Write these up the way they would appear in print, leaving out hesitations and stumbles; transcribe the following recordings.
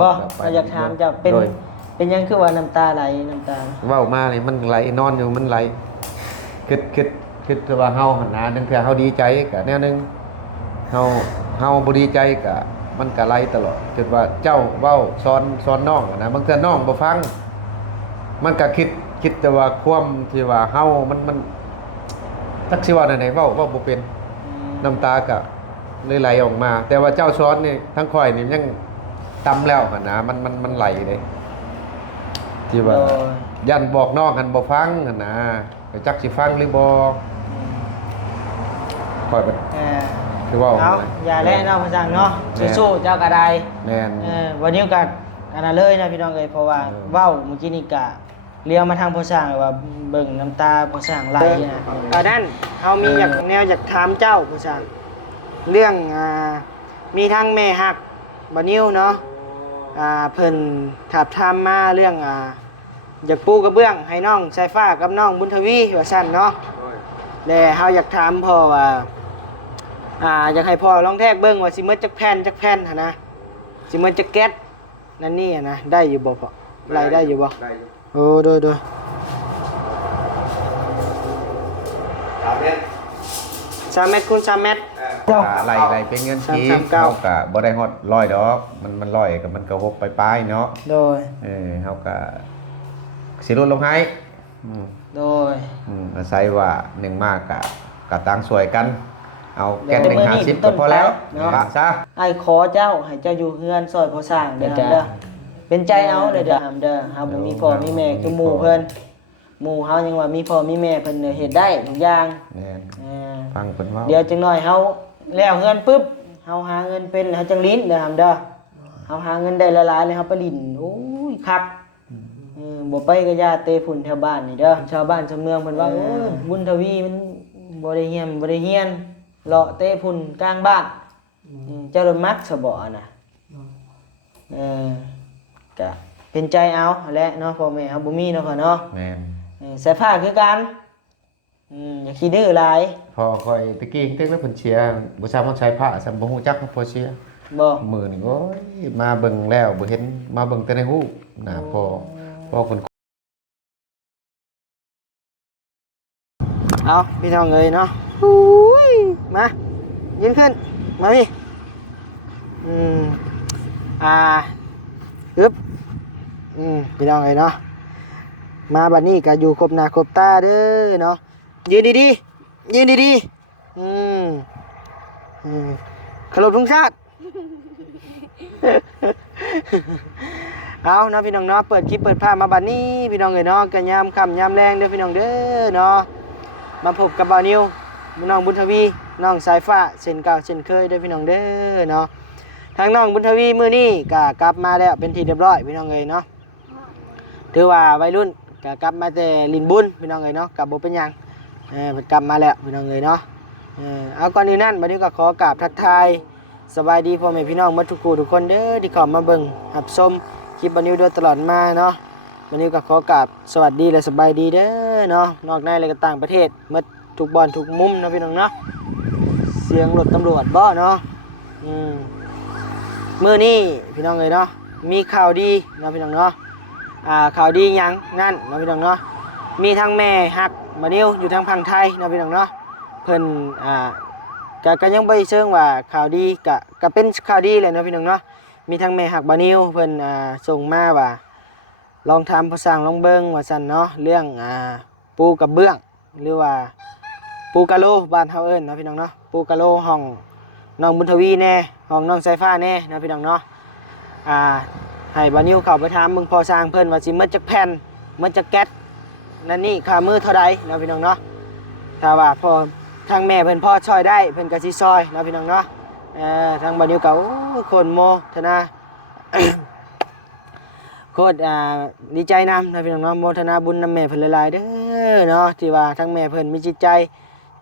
บ่อยากถามจะเป็นยังคือว่าน้ำตาไหลน้ำตาเว้ามานี่มันไหลนอนอยู่มันไหลคิดคือว่าเฮาหั่นนะนึงคือเฮาดีใจก็แนวนึงเฮาบ่ดีใจก็มันก็ไหลตลอดคิดว่าเจ้าเว้าสอนน้องนะบางเทื่อน้องบ่ฟังมันก็คิดแต่ว่าความที่ว่าเฮามันจักสิว่าไหนๆเว้าบ่เป็นน้ำตาก็เลยไหลออกมา แต่ว่าเจ้าสอนนี่ทั้งข่อยนี่ยังตำแล้วหั่นนะมันไหลเลยที่ว่ายันบอกน้องกันบ่ฟังหั่นนะจักสิฟังหรือบ่ข่อยคือว่าเอาอย่าแล่เนาะพ่อจังเนาะสู้ๆเจ้าก็ได้แม่นวันนี้ก็อันนั้นเลยนะพี่น้องเอ้ยเพราะว่าเว้าเมื่อกี้นี่ก็เลี้ยวมาทางพ่อช่างว่าเบิ่งน้ำตาพ่อช่างไหลนะตอนนั้นเฮามีอยากถามเจ้าพ่อช่างเรื่องมีทั้งแม่ฮักบ่นิ้วเนาะเพิ่นถามถามมาเรื่องอยากปูกระเบื้องให้น้องสายฟ้ากับน้องบุญทวีว่าซั่นเนาะแล้วเฮาอยากถามพ่อว่าอยากให้พ่อลองแทกเบิ่งว่าสิหมดจักแผ่นหั่นนะสิหมดจักแก๊สนั่นนี่นะได้อยู่บ่พ่อไล่ได้อยู่บ่ได้อยู่โอ้โดย3 เมตร3 เมตรคูณ3 เมตรไหลเป็นเงินทีเฮาก็บ่ได้ฮอด100ดอกมัน100ก็มันก็6ปลายๆเนาะโดยเฮาก็สิลดลงให้โดยอาศัยว่า1มากก็ตั้งสวยกันเอาแก่น150ก็พอแล้วปะซะไอ้ขอเจ้าให้เจ้าอยู่เฮือนซอยพ่อสร้างเด้อเป็นใจเอาเด้อเด้อเฮาบ่มีพ่อมีแม่คือหมู่เพิ่นหมู่เฮายังว่ามีพ่อมีแม่เพิ่นเฮ็ดได้ทุกอย่างแม่นฟังเพิ่นเว้าเดี๋ยวจังน้อยเฮาแล้วเฮือนปึ๊บเฮาหาเงินเป็นเฮาจังลิ้นเด้อเด้อเฮาหาเงินได้หลายๆแล้วเฮาไปลิ้นโอ้ยคักบ่ไปก็ย่าเตะฝุ่นแถวบ้านนี่เด้อชาวบ้านชาวเมืองเพิ่นว่าโอ้ยบุญทวีมันบ่ได้เฮียนเลาะเตะฝุ่นกลางบ้านเจ้าละมักซะบ่น่ะก็เป็นใจเอาแหละเนาะพ่อแม่เฮาบ่มีเนาะค่ะเนาะแม่นใส่ผ้าคือกันอย่าขี้ดื้อหลายพอค่อยตะกี้เต็กแล้วเพิ่นเชียร์บ่ทราบว่าใช้ผ้าซ้ํบ่ฮู้จักพอเชียร์บ่มื้อนี้โอ้ยมาเบิ่งแล้วบ่เห็นมาเบิ่งแต่ในรูปน่ะพอเพิ่นเอาพี่น้องเอ้ยเนาะอุ้ยมายืนขึ้นมาพี่อึ๊บพี่น้องเอ้ยเนาะมาบัดนี้ก็อยู่ครบหน้าครบตาเด้อเนาะยืนดีเคารพธงชาติเอาเนาะพี่น้องเนาะเปิดคลิปเปิดภาพมาบัดนี้พี่น้องเอ้ยเนาะก็ยามค่ำยามแรงเด้อพี่น้องเด้อเนาะมาพบกับบ่าวนิวน้องบุญทวีน้องสายฟ้าเช่นเก่าเช่นเคยเด้อพี่น้องเด้อเนาะทางน้องบุญทวีมื้อนี้ก็กลับมาแล้วเป็นที่เรียบร้อยพี่น้องเอ้ยเนาะถือว่าวัยรุ่นก็กลับมาแต่ลินบุญพี่น้องเอ้ยเนาะกลับบ่เป็นหยังเพิ่นกลับมาแล้วพี่น้องเอ้ยเนาะเอาก่อนอื่นนั้นบัดนี้ก็ขอกราบทักทายสบายดีพ่อแม่พี่น้องหมดทุกคู่ทุกคนเด้อที่เข้ามาเบิ่งรับชมคลิปบ่าวนิวโดยตลอดมาเนาะบัดนี้ก็ขอกราบสวัสดีและสบายดีเด้อเนาะนอกในและก็ต่างประเทศหมดทุกบอนทุกมุมเนาะพี่น้องเนาะเสียงรถตำรวจบ่เนาะมื้อนี้พี่น้องเอ้ยเนาะมีข่าวดีเนาะพี่น้องเนาะข่าวดีหยังนั่นเนาะพี่น้องเนาะมีทั้งแม่ฮักบ่าวนิวอยู่ทางฝั่งไทยเนาะพี่น้องเนาะเพิ่นก็ยังบ่เชิงว่าข่าวดีก็เป็นข่าวดีแหละเนาะพี่น้องเนาะมีทั้งแม่ฮักบ่าวนิวเพิ่นส่งมาว่าลองทำภาษาลองเบิ่งว่าซั่นเนาะเรื่องปูกระเบื้องหรือว่าปูกะโลบ้านเฮาเอิ้นเนาะพี่น้องเนาะปูกะโลห้องน้องบุญทวีแน่ห้องน้องสายฟ้าแน่เนาะพี่น้องเนาะให้บ่าวนิวเข้าไปถามมึงพอสร้างเพิ่นว่าสิหมดจักแผ่นหมดจักแก๊สนั่นนี่ค่ามือเท่าใดเนาะพี่น้องเนาะถ้าว่าพอทางแม่เพิ่นพอช่วยได้เพิ่นก็สิซอยเนาะพี่น้องเนาะทางบ่าวนิวก็โอ้คนโมทนา โคตรดีใจนำนะพี่น้องเนาะโมทนาบุญนำแม่เพิ่นหลายๆเด้อเนาะที่ว่าทั้งแม่เพิ่นมีจิตใจ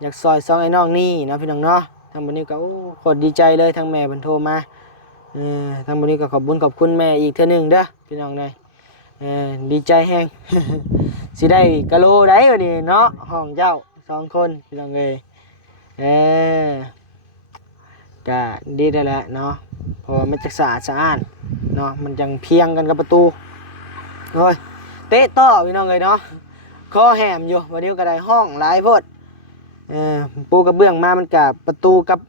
อยากซอยซองไอ้น้องนี่เนาะพี่น้องเนาะทางบัดนี้ก็โอ้โคตรดีใจเลยทางแม่เพิ่นโทรมาทางบัดนี้ก็ขอบคุณแม่อีกเทื่อนึงเด้อพี่น้องเด้อดีใจแฮง สิได้กะโลได้บัดนี้เนาะห้องเจ้า2คนพี่น้องเอ้ยก็ดีได้แล้วเนาะเพราะว่ามันจักสะอาด เนาะมันยังเพียงกันกับประตูโอ้ยเตะต่อพี่น้องเลยเนาะคอแหมอยู่วันนี้ก็ได้ห้องหลายโพดปูกระเบื้องมามันกับประตูกับ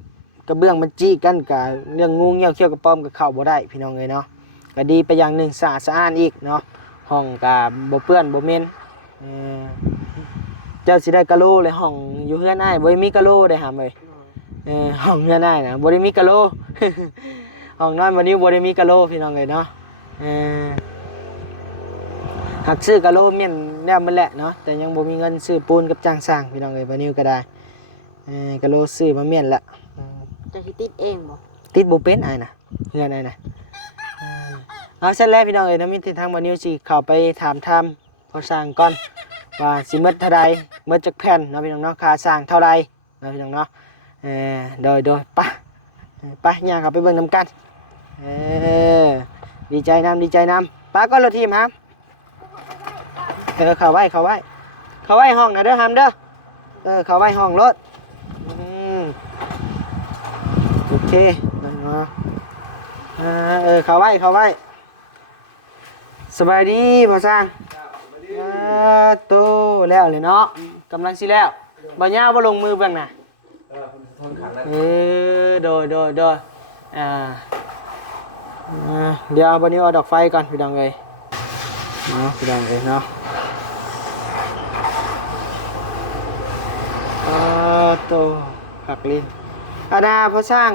กระเบื้องมันจี้กันกับเรื่องงูเงี้ยวเขี้ยวกระป้อมกับเข่าบ่ได้พี่น้องเลยเนาะก็ดีไปอย่างหนึ่งสะอาดสะอ้านอีกเนาะห้องกับบ่เปื้อนบ่เหม็นเจ้าสิได้กะโหลเลยห้องอยู่เฮือนอ้ายบ่ได้มีกะโหลได้หามเลยห้องเฮือนอ้ายนะบ่ได้มีกะโหล ห้องนอนวันนี้บ่ได้มีกะโหลพี่น้องเลยเนาะหักซื้อกะโหลเมียนแล้วมันแหละเนาะแต่ยังบ่มีเงินซื้อปูนกับจ้างสร้างพี่น้องเลยวันนี้ก็ได้กะโหลซื้อมาเมียนละ จะสิติดเองบ่ ติดบ่เป็นอ้ายนะเฮือนอ้ายนะเอาเสร็จแล้วพี่น้องเอ้ยนะมีทิศทางวันนี้สิเข้าไปถามทำพอสร้างก่อนว่าสิหมดเท่าใดหมดจักแผ่นเนาะพี่น้องเนาะค่าสร้างเท่าใดเนาะพี่น้องเนาะโดยไปย่างเข้าไปเบิ่งนำกันดีใจนำป้าก็รถทีมครับเข้าไว้ห้องนะเด้อหามเด้อเข้าไว้ห้องรถโอเคเนาะเข้าไว้สบายดีพ่อสร้างโตแล้วเลยเนาะกำลังสิแล้วบ่ยาวบ่ลงมือเบิ่งน่ะโดยเดี๋ยววันนี้เอาดอกไฟก่อนพี่น้องเอ้ยเนาะพี่น้องเอ้ยเนาะโตผักลิ้นอาดาพ่อสร้าง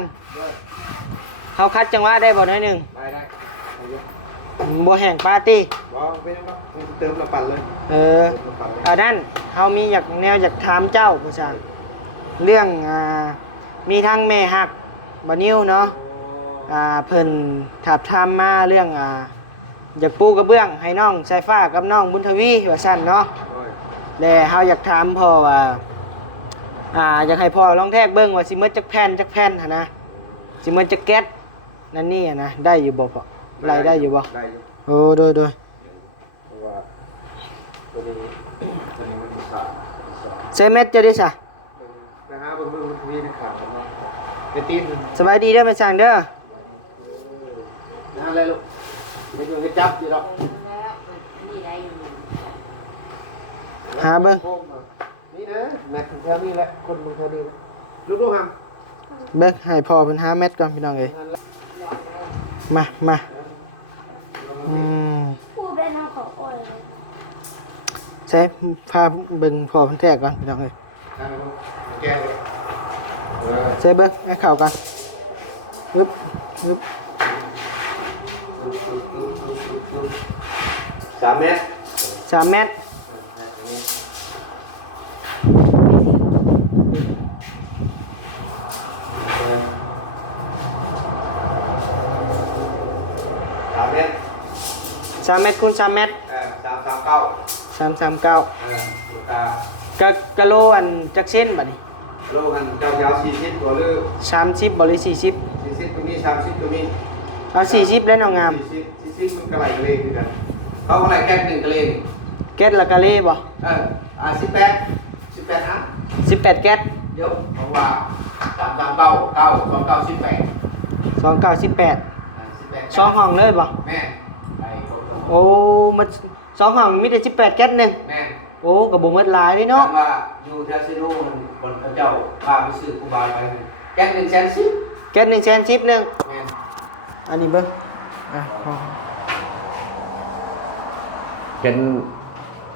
เขาคัดจังหวะได้บ่น้อยหนึ่งได้บ่แห่งปาร์ตี้บ่เป็นครับเติมน้ำปั่นเลยนั่นเฮามีอยากถามเจ้าพ่อสร้างเรื่องมีทั้งแม่ฮักบ่นิ้วเนาะเพิ่นถามถามมาเรื่องอยากปูกระเบื้องให้น้องสายฟ้ากับน้องบุญทวีว่าซั่นเนาะแล้วเฮาอยากถามพ่อว่าอยากให้พ่อลองแทกเบิ่งว่าสิหมดจักแผ่นหั่นนะสิหมดจักแก๊สนั่นนี่นะได้อยู่บ่พ่อรายได้อยู่บ่ได้อยู่โอ้โดยเพราะว่าตัวนี้มันมีสาเซเม็ดจะได้ซะไปหาเบิ่งบุญทวีในข่าวกันเนาะไปตีนสบายดีเด้อแม่ช่างเด้อนั่นเลยลูกไปอยู่ให้จับอยู่ดอกหาเบิ่งนี่เด้อแม็กแถวนี้แหละคนมึงแถวนี้แหละลูกๆหำเบิ่งให้พ่อเพิ่นหาเม็ดก่อนพี่น้องเอ้ยมาพูดได้น้องขอโอยใช้พาเบิ่งพ่อเพิ่นแทกก่อนพี่น้องเอ้ยใช้เบิ่งให้เข้ากันปึ๊บ3 เมตรคูณ3 เมตร339กะโลอันจักเส้นบัดนี้โลกันเจ้ายาว40ตัวหรือ30บ่หรือ40 40ตัวนี้30ตัวนี้เอา40แล้วน้องงาม40มันกระไหลกระเลคือกันเขากระไหลแก๊ส1กระเลแก๊สละกะเลบ่18ฮะ18แก๊สเดี๋ยวเพราะว่า2918 2ห้องเลยบ่แม่โอ้มัน2ห้องมีแต่18แก๊สนึงแม่โอ้ก็บ่หมดหลายเด้เนาะว่าอยู่แถวซิโนมันบนเจ้าพาไปซื้อครูบาไปแก๊ส110,000แก๊ส110,000นึงแม่อันนี้เบิ่งเป็น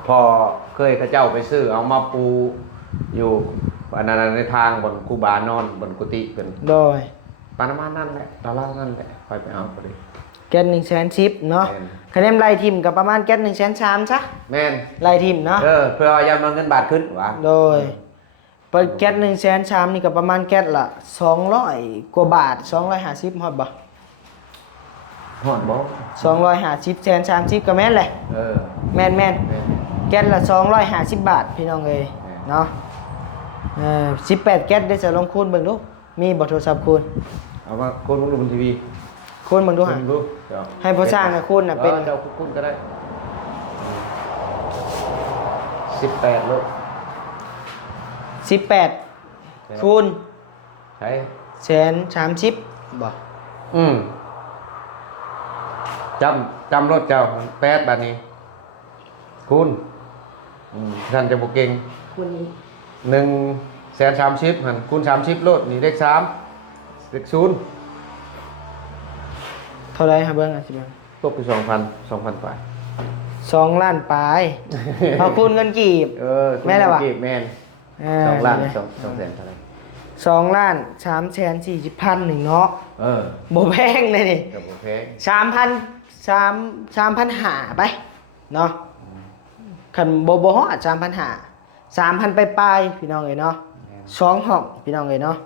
พอเคยเขาเจ้าไปซื้อเอามาปูอยู่อันนั้นในทางบนครูบานอนบนกุฏิเป็นโดยปานนั่นแหละตารางนั่นแหละไปเอาพอดีแก๊ส110,000เนาะคะแนนไล่ทิมกับประมาณแก๊ส130,000ซะแม่นไล่ทิมเนาะเพื่อยามเงินบาทขึ้นว่าโดยเปิดแก๊ส130,000นี่ก็ประมาณแก๊สละ200กว่าบาท250ฮอดบ่ฮอดบ่250 130ก็แม่นแหละแม่นแก๊สละ250บาทพี่น้องเอ้ยเนาะ18แก๊สได้จะลองคูณเบิ่งดูมีบ่โทรศัพท์คูณเอามาคูณบนทีวีคูณเบิ่งดูหาให้พ่อสร้างน่ะคูณน่ะเป็นเจ้าคูณก็ได้18ลูก18คูณใช่130บ่ จำรถเจ้าแปดบาทนี้คุณท่านจะบุกเก่ง คุณนี้ 130,000หันคูณ30รถนี่เลข3เลข0 เท่าไรครับเบิ้งอ่ะสิเบิ้ง ตกไป2,000 ไป 2 ล้านปลาย พอคูณเงินกีบ แม่นแล้ววะ แม่น อ่า 2ล้าน2แสนเท่าไหร่ 2 ล้าน340,000หนึ่งเนาะ โบแพงเลยนี่ กับโอเค 3,000หาไปเนาะคันโบฮอด3,000หา3,000ไปปลายพี่น้องเอ้ยเนาะ2ห้องพี่น้องเอ้ยเนาะ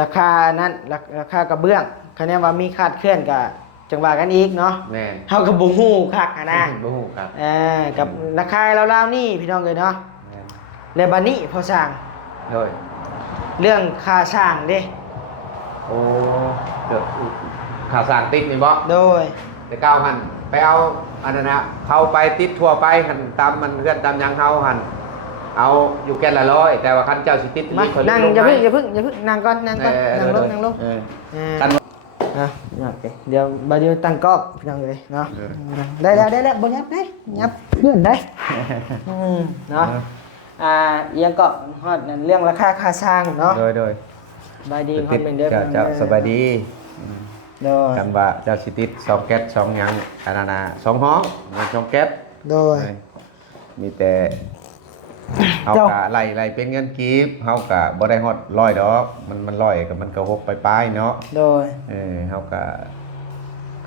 ราคานั้นราคากระเบื้องคะแนนว่ามีคาดเคลื่อนกับจังหวะกันอีกเนาะ แม่น เท่ากับบ่ฮู้คักอะนะ บ่ฮู้ครับ กับราคาราวๆนี่พี่น้องเอ้ยเนาะ แม่น แล้วบัดนี้พอสร้าง เลย เรื่องค่าสร้างเด้ โอ้เดี๋ยวข่าวสารติดนี่บ่ โดย แต่ก้าวหันไปเอาอันนั้นนะเขาไปติดทั่วไปหันตามมันเพื่อนตามหยังเขาหันเอาอยู่แก่นละร้อยแต่ว่าคันเจ้าสิติด มา นี่ นั่งอย่าเพิ่งนั่งก่อนนั่งลง กัน โอเคเดี๋ยวบัดเดี๋ยวตั้งกล้องพี่น้องเอ้ยเนาะได้แล้วบ่ยับได้ยับเพื่อนได้เนาะยังก็ฮอดนั่นเรื่องราคาค่าสร้างเนาะ โดย สบายดีคอมเมนต์เด้อ เจ้าสบายดี โดย กันว่าเจ้าสิติด2แก๊ส2หยังอันนั้นน่ะ2ห้องมัน2แก๊ส โดย มีแต่เฮา เจ้า กะไล่เป็นเงินกีบเฮากะบ่ได้ฮอด100ดอกมัน100ก็มันก็6ปลายๆเนาะ โดย เฮาก็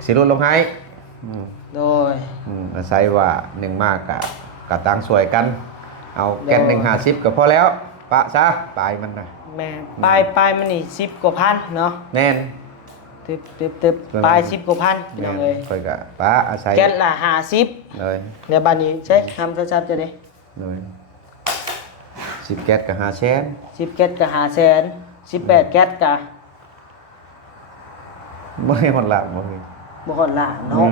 สิลดลงให้ โดย อาศัยว่า1มากกะตังสวยกัน เอาแก๊ส150ก็พอแล้วปะซะปลายมันน่ะ แม่ปลายมันนี่10กว่าพันเนาะ แน่น ตึบปลาย10กว่าพันพี่น้องเอ้ย ค่อยก็ปะอาศัย แก๊สละ50 เลย แล้วบัดนี้ใช้ทำชัดๆจะได้ เลย10แก๊สก็5แสน 10แก๊สก็500,000 18แก๊สก็ บ่ให้ฮอดละบ่มี บ่ฮอดล้านเนาะ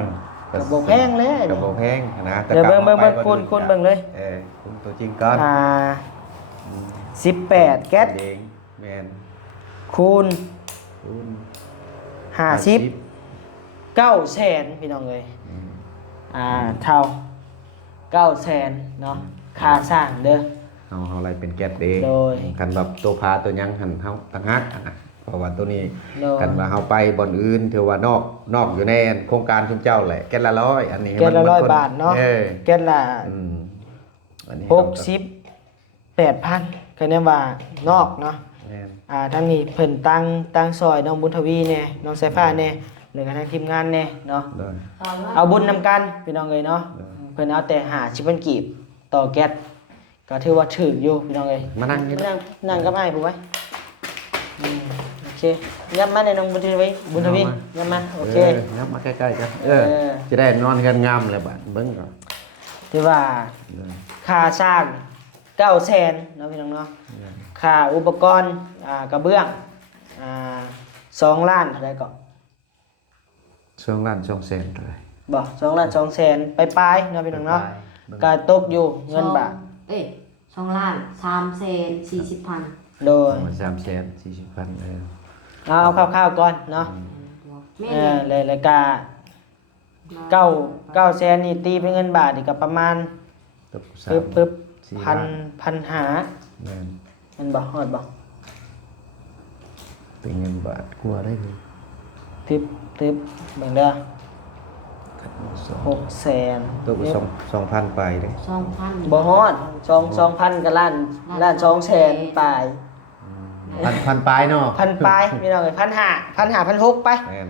ก็บ่แพงเลย ก็บ่แพงนะแต่ เดี๋ยวเบิ่ง กลัมาไป คุณเบิ่งเลย คุณตัวจริงก่อน 18แก๊ส เองแม่น คูณ คุณ 50 900,000พี่น้องเอ้ยเท่า900,000เนาะค่าสร้างเด้อ เอาอะไรเป็นแก๊สเด้ โดย กันแบบตัวพาตัวหยังหันเฮาต่างหากนะเพราะว่าตัวนี้ โดย กันว่าเฮาไปบ่อนอื่นถือว่านอกอยู่ในโครงการชุมเจ้าแหละแก๊สละ100อันนี้ แก๊สละ มัน 100 คน บาทเนาะ ออ แก๊สละ อืมอันนี้ 68,000คะแนนว่านอกเนาะ แม่น ทางนี้เพิ่นตั้งซอยน้องบุญทวีแน่น้องสายฟ้าแน่แล้วก็ทางทีมงานแน่เนาะ โดย เอาบุญนำกันพี่น้องเอ้ยเนาะเพิ่นเอาแต่50,000กีบต่อแก๊สก็ถือว่าถึกอยู่พี่น้องเอ้ย มานั่งนี่ นั่งกับอ้ายผู้ไว้โอเคยับมาในน้องบุญทวียับมาโอเค ยับมาใกล้ๆกัน เออ จะได้นอนกันงามเลยบัดเบิ่งก่อน ที่ว่า เออ ค่าสร้าง900,000เนาะพี่น้องเนาะค่าอุปกรณ์กระเบื้อง2ล้านเท่าใดก็ ช่วงล้านช่วงแสนเท่าไหร่ บ่2ล้าน2แสนไปปลายๆเนาะพี่น้องเนาะก็ตกอยู่เงินบาท 2 ล้าน340,000 โดย ประมาณ340,000เอาคร่าวๆก่อนเนาะ แม่ เลยรายการ9แสนนี่ตีเป็นเงินบาทนี่ก็ประมาณ ตก ปึ๊บ สี่ พัน ล้าน พันหา แม่น เงินบ่ฮอดบ่ เป็นเงินบาทกลัวได้เลย ตึบเบิ่งเด้อ6แสน ตกไป2,000ไปเลย 2,000 บ่ฮอด2,000กับล้าน2แสนปลาย พันปลายเนาะ พันปลายพี่น้องเอ้ย1,500 1,600ไป แม่น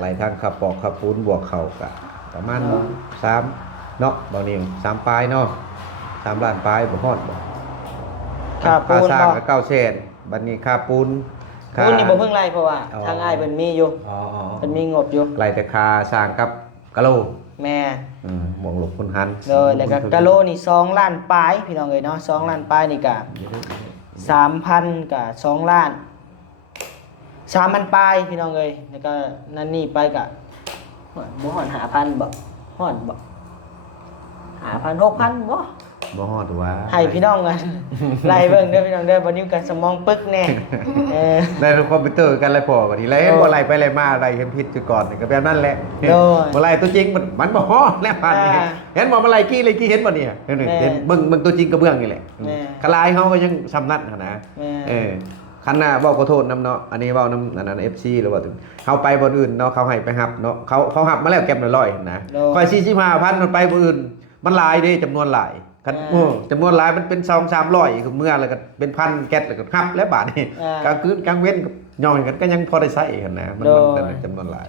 ไห ลายทางขับปอกขับปูนบวกเข่ากะประมาณ3เนาะบ่นิว3ปลายเนาะ3ล้านปลายบ่ฮอดบ่ ค่าปูน สร้าง บ่ ก็9แสนบัดนี้ค่าปูน ปูนนี่บ่เพิ่งไล่เพราะว่า อ๋อ ทางอ้ายเพิ่นมีอยู่ อ๋อ เพิ่นมีงบอยู่ ไล่แต่ค่าสร้างกับกะโหล แม่ หมวกหลบคุณหัน เลยแล้วก็กะโลนี่2ล้านปลายพี่น้องเอ้ยเนาะ2ล้านปลายนี่ก็3,000กับ2ล้าน3,000ปลายพี่น้องเอ้ยแล้วก็นั่นนี่ไปก็บ่ฮอด5,000บ่ฮอดบ่5,000 6,000บ่ บ่ฮอดว่า ให้พี่น้องกัน ไล่เบิ่งเด้อพี่น้องเด้อบ่นิ้วกันสมองปึกแน่ในคอมพิวเตอร์กันเลยพอบัดนี้แล้วเห็นบ่ไล่ไปไล่มาไล่เห็นผิดจุดก่อนนี่ก็แบบนั้นแหละบ่ไล่ตัวจริงมันบ่ฮอดแล้วบัดนี้เห็นบ่มาไล่กี้เห็นบ่เนี่ยเห็นเบิ่งตัวจริงกระเบื้องนี่แหละคลายเฮาก็ยังสำนักนะคันหน้าเว้าขอโทษนำเนาะอันนี้เว้านำอันนั้น FC หรือว่าถึงเฮาไปบ่อื่นเนาะเขาให้ไปรับเนาะเขารับมาแล้วแก็บ100นะค่อย45,000มันไปบ่อื่นมันหลายเด้จำนวนหลายคันจำนวนหลายมันเป็น2-300คือเมื่อแล้วก็เป็นพันแก๊สแล้วก็รับแล้วบาทนี่กลางคืนกลางเว้นย่อยกันก็ยังพอได้ใช้กันนะมันจำนวนหลาย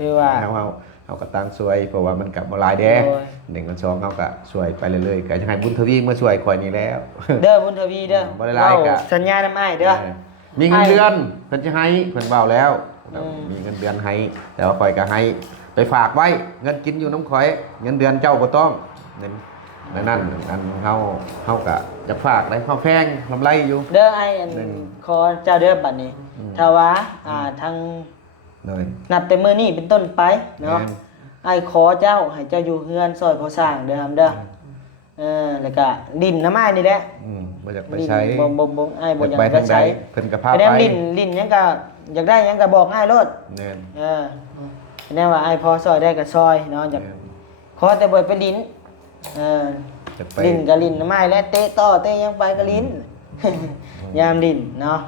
เฮาก็ตั้งช่วยเพราะว่ามันก็บ่หลายเด้1กับ2เฮาก็ช่วยไปเรื่อยๆก็จะให้บุญทวีมาช่วยข่อยนี่แล้วเด้อบุญทวีเด้อบ่ได้หลายก็สัญญานำอ้ายเด้อมีเงินเดือนเพิ่นจะให้เพิ่นเว้าแล้วมีเงินเดือนให้แต่ว่าข่อยก็ให้ไปฝากไว้เงินกินอยู่น้ำข่อยเงินเดือนเจ้าบ่ต้องนั่นอันเฮาก็จะฝากได้เฮาแพงลำไรอยู่เด้อไอ้ขอเจ้าเด้อบัดนี้ถ้าว่าทางนับแต่มื้อนี้เป็นต้นไปเนาะไอ้ขอเจ้าให้เจ้าอยู่เฮือนซอยพอสร้างเด้อครับเด้อแล้วก็ดินน้ำไม้นี่แหละบ่อยากไปใช้บ่ไอ้บ่อยากไปใช้เพิ่นก็พาไปลิ้นยังก็อยากได้ยังก็บอกอ้ายโลดแน่ว่าไอ้พอซอยได้ก็ซอยเนาะอยากขอแต่บ่ไปลิ้นลิ้นก็ลิ้นน้ำไม้และเตะต่อเตะยังไปก็ลิ้นยามลิ้นเนาะ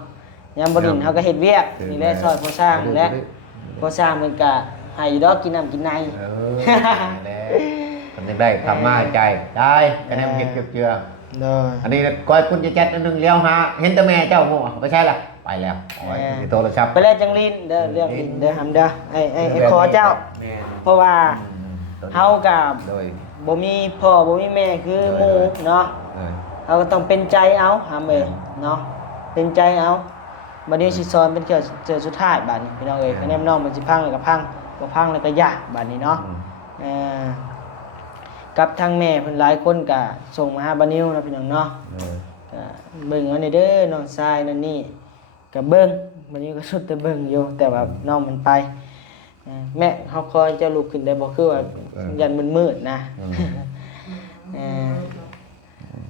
ยามบ่ลิ้นเฮาก็เฮ็ดเวียกนี่แหละซอยพอสร้างและพอสร้างมันก็ให้ดอกกินน้ำกินในมันจะได้ทำมาใจได้คะแนนเห็ดเจืออันนี้ก้อยคุณจะจัดอันนึงเลี้ยวหาเห็นแต่แม่เจ้าโม่ไม่ใช่ล่ะไปแล้วโทรศัพท์ไปแล้วจังลินเด้อเรื่องลินเด้อหำเด้อไอ้ขอเจ้าเพราะว่าเฮากับบ่มีพ่อบ่มีแม่คือหมู่เนาะเฮาก็ต้องเป็นใจเอาหำเอ้ยเนาะเป็นใจเอาบัดนี้สิสอนเป็นเจอสุดท้ายบัดนี้พี่น้องเอ้ยคะแนนน้องมันสิพังแล้วก็พังบ่พังแล้วก็ยากบัดนี้เนาะกับทางแม่เพิ่นหลายคนก็ส่งมาหาบานิวนะพี่น้องเนาะก็เบิ่งเอาเด้อน้องชายนั่นนี่ก็เบิ่งบานิวก็สุดแต่เบิ่งอยู่แต่ว่าน้องมันไปแม่เฮาคอยจะลุกขึ้นได้บ่คือว่ายันมืดๆนะ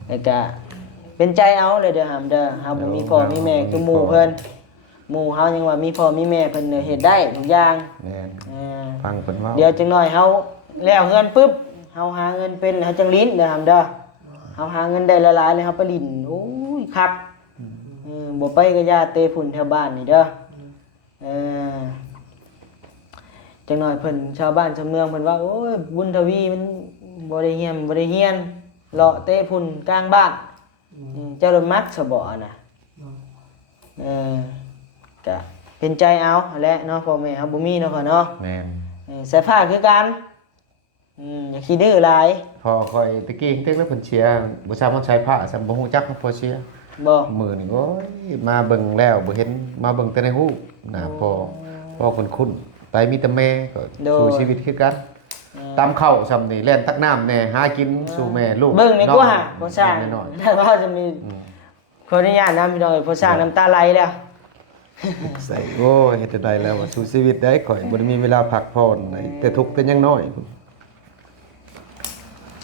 แล้วก็เป็นใจเอาเลยเด้อหำเด้อเฮาบ่มีพ่อมีแม่คือหมู่เพิ่นหมู่เฮายังว่ามีพ่อมีแม่เพิ่นเฮ็ดได้ทุกอย่างฟังเพิ่นเว้าเดี๋ยวจังหน่อยเฮาแล้วเฮือนปึ๊บเฮาหาเงินเป็นเฮาจังลิ้นเด้อหำเด้อเฮาหาเงินได้หลายๆเลยเฮาไปลิ้นโอ้ยครับบ่ไปก็ย่าเตะฝุ่นแถวบ้านนี่เด้อจังหน่อยเพิ่นชาวบ้านชาวเมืองเพิ่นว่าโอ้ยบุญทวีมันบ่ได้เฮียนเลาะเตะฝุ่นกลางบ้านเจ้าละมักซะบ่น่ะก็เป็นใจเอาแหละเนาะพ่อแม่เฮาบ่มีเนาะพ่อเนาะแม่นใส่ผ้าคือกันอย่าขี้ดื้อหลายพอคอยตะกี้ตึกแล้วเพิ่นเชียร์บ่ทราบว่าใช้ผ้าซำบ่ฮู้จักพอเชียร์บ่มื้อนี้โอ้ยมาเบิ่งแล้วบ่เห็นมาเบิ่งแต่ในรูปน่ะพอคนคุ้นไปมีแต่แม่ก็สู่ชีวิตคือกันตามเข้าซำนี่แล่นตักน้ำแน่หากินสู่แม่ลูกเบิ่งนี่กูหาบ่สร้างแต่ว่าจะมีขออนุญาตนะพี่น้องบ่สร้างน้ำตาไหลแล้วใส่โอ้ยเฮ็ดได้แล้วว่าสู่ชีวิตได้ข่อยบ่ได้มีเวลาพักผ่อนแต่ทุกข์แต่ยังน้อย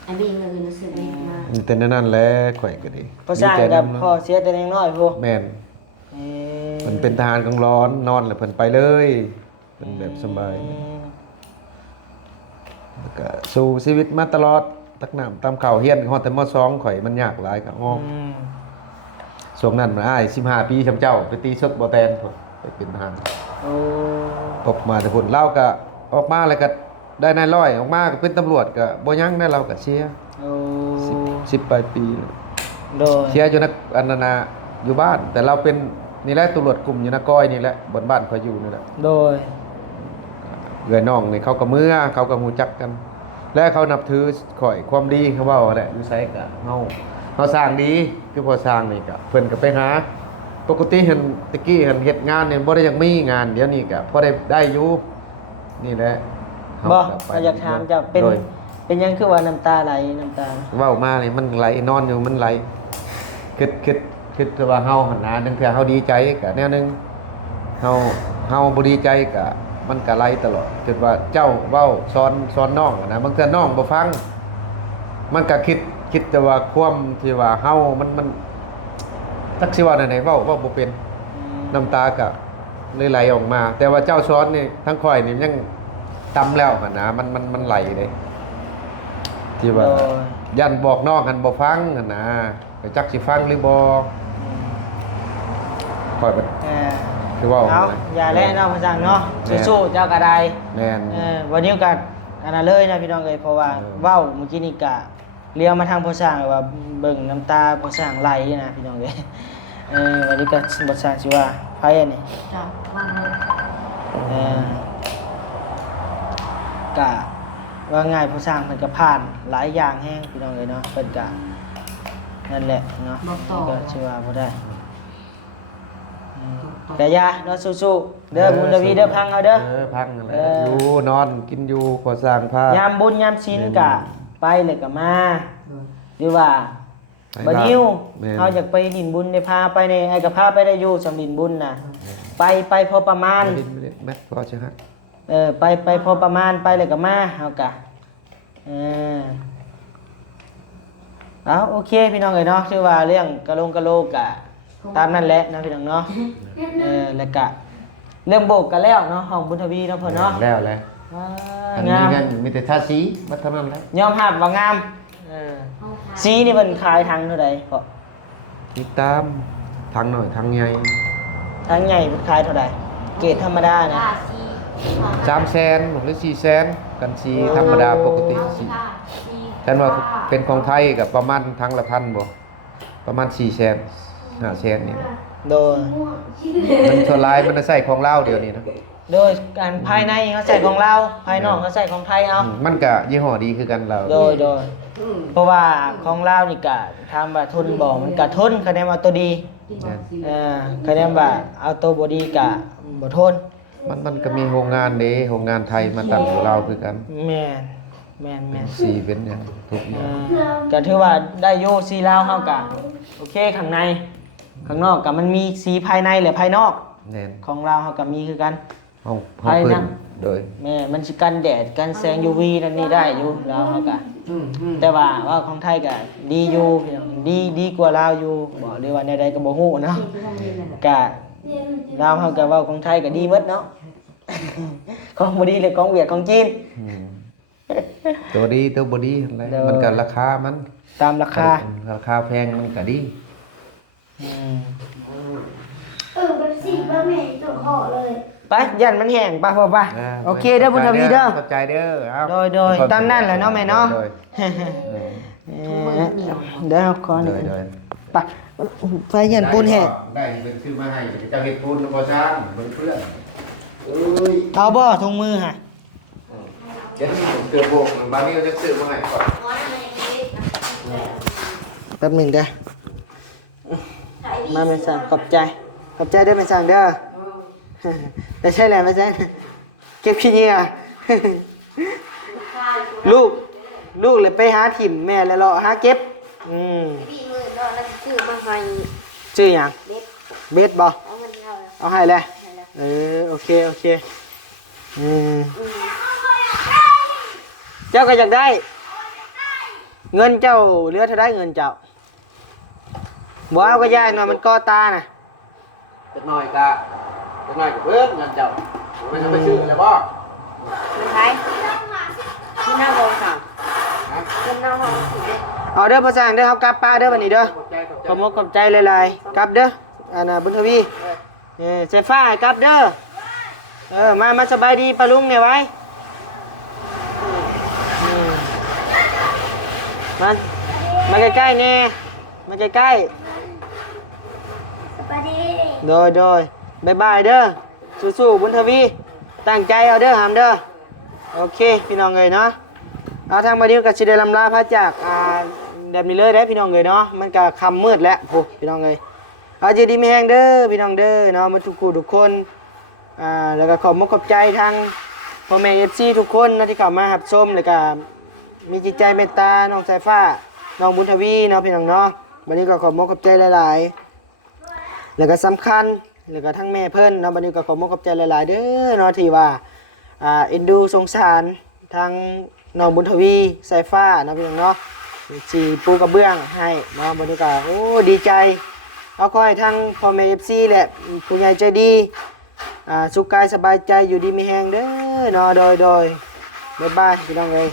อันนี้มันรู้สึกดีมากแต่นั่นแหละข่อยก็ดีพอสร้างกับพ่อเสียแต่ยังน้อยพวกแม่นมันเป็นทหารกองร้อนนอนแล้วเพิ่นไปเลยเป็นแบบสบายแล้วก็สู้ชีวิตมาตลอดตักน้ำตามข้าวเฮียนฮอดแต่ม.2ข่อยมันยากหลายก็อ้อมช่วงนั้นมันอ้าย15ปีชำเจ้าไปตีชดบ่แตนพุ่นไปเป็นทหารตบมาแต่พุ่นเราก็ออกมาแล้วก็ได้นายร้อยออกมาก็เป็นตำรวจก็บ่ยั้งได้เราก็เชียร์10ปลายปีเชียร์อยู่นักอันนาอยู่บ้านแต่เราเป็นนี่แหละตำรวจกลุ่มอยู่นก้อยนี่แหละบนบ้านเขาอยู่นี่แหละโดยเอื้อน้องนี่เขาก็เมื่อเขาก็ฮู้จักกันและเขานับถือข่อยความดีเขาเว้าแหละอยู่ไสก็เฮาสร้างดีคือพอสร้างนี่ก็เพิ่นก็ไปหาปกติเห็นตะกี้เห็นเฮ็ดงานเนี่ยบ่ได้อยากมีงานเดี๋ยวนี้ก็พอได้อยู่นี่แหละบ่อยากถามจะเป็นยังคือว่าน้ำตาไหลน้ำตาเว้ามานี่มันไหลนอนอยู่มันไหลคิดว่าเฮาหั่นนะนึงเทื่อเฮาดีใจก็แนวนึงเฮาบ่ดีใจก็มันก็ไหลตลอดคิดว่าเจ้าเว้าสอนน้องนะบางเทื่อน้องบ่ฟังมันก็คิด คิดแต่ว่าความที่ว่าเฮามันจักสิว่าไหนๆเว้าบ่เป็นน้ำตาก็เลยไหลออกมา แต่ว่าเจ้าช้อนนี่ทั้งข่อยนี่ยังตำแล้วหั่นนะมันไหลเลยที่ว่ายันบอกน้องกันบ่ฟังหั่นนะก็จักสิฟังหรือบ่ข่อยบ่ คือว่า เอาอย่าแล่เนาะพ่อช่างเนาะสู้ๆเจ้าก็ได้ แม่น วันนี้ก็อันนั้นเลยนะพี่น้องเอ้ยเพราะว่าเว้าเมื่อกี้นี่ก็เลี้ยวมาทางพ่อช่างว่าเบิ่งน้ำตาพ่อช่างไหลนะพี่น้องเอ้ยวันนี้ก็บ่ช่างสิว่าไผอันนี้ จ้ะวางเลย ก็ว่าง่ายพ่อช่างเพิ่นก็ผ่านหลายอย่างแฮงพี่น้องเอ้ยเนาะเพิ่นก็นั่นแหละเนาะก็สิว่าบ่ได้แต่ยาเนาะสู้ๆเด้อบุญทวีเด้อพังเอาเด้อ พังนั่นแหละอยู่นอนกินอยู่ก่อสร้างผ้าย ามบุญยามศีลก็ไปเลยก็มาหรือว่าบ่นิ้วเฮาอยากไปดินบุญได้พาไปในไอ้ก็พาไปได้อยู่สำดินบุญน่ะไปพอประมาณ แม่ก็จะฮะ ไปพอประมาณไปเลยก็มาเฮาก็เอาโอเคพี่น้องเอ้ยเนาะชื่อว่าเรื่องกะโลกกะตามนั่นแหละนะพี่น้องเนาะแล้วก็เรื่องโบกกันแล้วเนาะห้องบุญทวีเนาะเพิ่นเนาะ แล้วอันนี้ งาม กันมีแต่ทาสีมาทำนั้นแหละ ยอมรับว่างามสีนี่เพิ่นขายทางเท่าใดพอ ติดตามทางหน่อยทางใหญ่ ทางใหญ่เพิ่นขายเท่าใดเกรดธรรมดานะ ค่าซี 300,000หรือ400,000กันสีธรรมดาปกติสีแต่ว่าเป็นของไทยกับประมาณทางละพันบ่ประมาณ400,000 500,000นี่ โดย มันส่วนหลายมันใส่ของลาวเดี๋ยวนี้นะ โดยการภายในเขาใส่ของเราภายนอกเขาใส่ของไทยเอา มันก็ยี่ห้อดีคือกันเรา โดยเพราะว่าของเรานี่ก็ถามว่าทนบ่มันก็ทนคะแนนเอาตัวดีคะแนนว่าเอาตัวบ่ดีก็บ่ทน มันก็มีโรงงานเด้โรงงานไทยมาตั้งอยู่ลาวคือกัน แม่น สีเป็นอย่างทุกอย่าง ก็ถือว่าได้โยสีลาวเฮาก็โอเคข้างในข้างนอกก็มันมีสีภายในและภายนอก แน่น ของเราเฮาก็มีคือกัน ห้อง ภาย พื้ ใน นโดย แม่มันสิกันแดดกันแสง UV นั่นนี่ได้อยู่แล้วเฮาก็แต่ว่าของไทยก็ดีอยู่พี่น้องดีกว่าลาวอยู่บ่หรือว่าในใดก็บ่ฮู้เนาะก็ลาวเฮาก็เว้าของไทยก็ดีหมดเนาะ ของบ่ดีเลยของเวียดของจีน ตัวดีตัวบดีอะไร เด้อ มันก็ราคามัน ตามราคา ราคาแพงมันก็ดี เป็นสีบะหมี่ตัวห่อเลย ไปยันมันแห้งไปพอป่ะโอเคเด้อบุญทวีเด้อ เข้าใจเด้อเอา โดยตามนั่นแหละเนาะแม่เนาะ โดย เดี๋ยวขอห โด นึ่ง ยโดย ไปไฟยันปูนแห้ง ได้เป็นชื่อมาให้เจ้าเห็ดปูนบ่ช้างเบิ่งเพื่อนเอ้ย เอาบ่ถุงมือฮะ เดี๋ยวผมเตือนโบกบางนี้เราจะซื้อมาให้ก่อน แป๊บหนึ่งเด้อมาไม่สั่งขอบใจเด้อไม่สั่งเด้อแต่ใช่แหละไม่ใช่เก็บขี้เหงื่อ ลูกเลยไปหาถิ่มแม่แล้วรอหาเก็บพี่มือเนาะแล้วซื้อมาให้ ชื่อหยัง เบ็ด เบสบ่ เอาเงินเราแล้ว เอาให้เลยโอเคเจ้าก็อยากได้ เงินเจ้าเหลือเท่าได้เงินเจ้าบ่เอาก็ยากหน่อยมันก่อตาน่ะ จักหน่อยก็เพิ่มเงินเจ้ามันจะไปซื้อแล้วบ่ เงินไทยที่หน้าโรงสั่งเงินหน้าห้องสิ เอาเด้อพ่อสร้างเด้อเฮากลับป้าเด้อบัดนี้เด้อขอบคุณขอบใจหลายๆกลับเด้ออันน่ะบุญทวีเซฟ้ากลับเด้อมาสบายดีปะลุงเนี่ยไว้มาใกล้ๆแน่มาใกล้ๆ สวัสดี โดยบายบายเด้อสู้ๆบุญทวีตั้งใจเอาเด้อหามเด้อโอเคพี่น้องเอ้ยเนาะเอาทางมาเดียวกับสิได้ลำลาพระจากแบบนี้เลยได้พี่น้องเอ้ยเนาะมันก็ค่ำมืดแล้วโอ้พี่น้องเอ้ยเอาใจดีมีแฮงเด้อพี่น้องเด้อเนาะมาทุกคู่ทุกคนแล้วก็ขอบใจทางพ่อแม่ FC ทุกคนนะที่เข้ามารับชมแล้วก็มีจิตใจเมตตาน้องสายฟ้าน้องบุญทวีเนาะพี่น้องเนาะวันนี้ก็ขอบใจหลายๆแล้วก็สำคัญแล้วก็ทั้งแม่เพิ่นเนาะบัดนี้ก็ขอบใจหลายๆเด้อเนาะที่ว่าเอ็นดูสงสารทางน้องบุญทวีสายฟ้าเนาะพี่น้องเนาะ สีปูกระเบื้องให้เนาะบรรยากาศโอ้ดีใจเอาขอให้ทั้งพ่อแม่ FC แหละผู้ใหญ่ใจดีสุขกายสบายใจอยู่ดีมีแฮงเด้อเนาะโดยบ๊ายบายพี่น้องเอ้ย